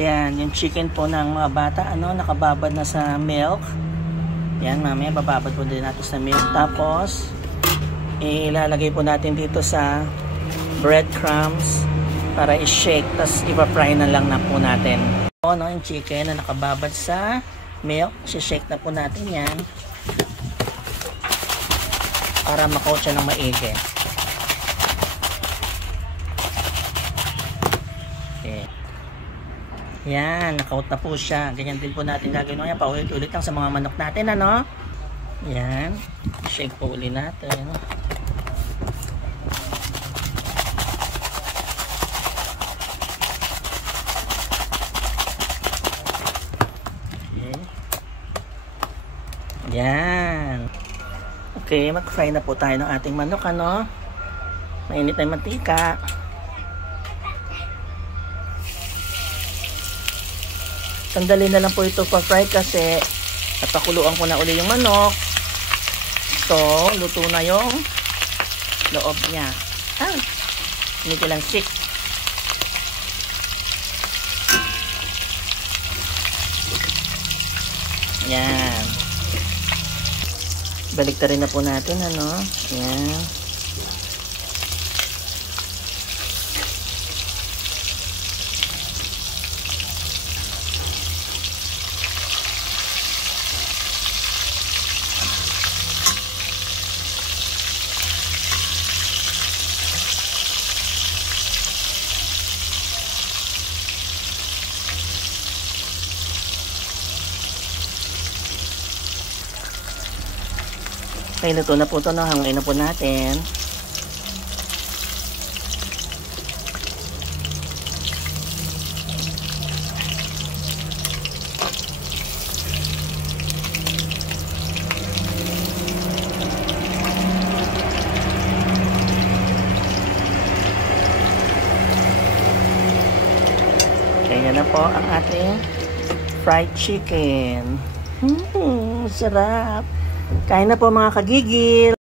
Ayan, yung chicken po ng mga bata, nakababad na sa milk. Yan, mamaya bababad po din natin sa milk. Tapos, ilalagay po natin dito sa breadcrumbs para i-shake. Tapos, ipa-fry na lang na po natin. Yung chicken na nakababad sa milk, i-shake na po natin yan. Para ma-coat siya ng maigi. Okay. Yan, nakaut na po siya. Ganyan din po natin gagawin ngayon. Paulit-ulit lang sa mga manok natin, Yan. Shake po ulit natin. Okay. Yan. Okay, mag-fry na po tayo ng ating manok, Mainit na yung mantika. Sandali na lang po ito pa-fry kasi napakuluan ko na uli yung manok. So, luto na yung loob niya. Hindi ko lang 6. Yan. Baliktarin na po natin, Yan. Okay, luto na po ito, Hangayin na po natin. Okay, yan na po ang ating fried chicken. Sarap. Kain na po mga kagigil.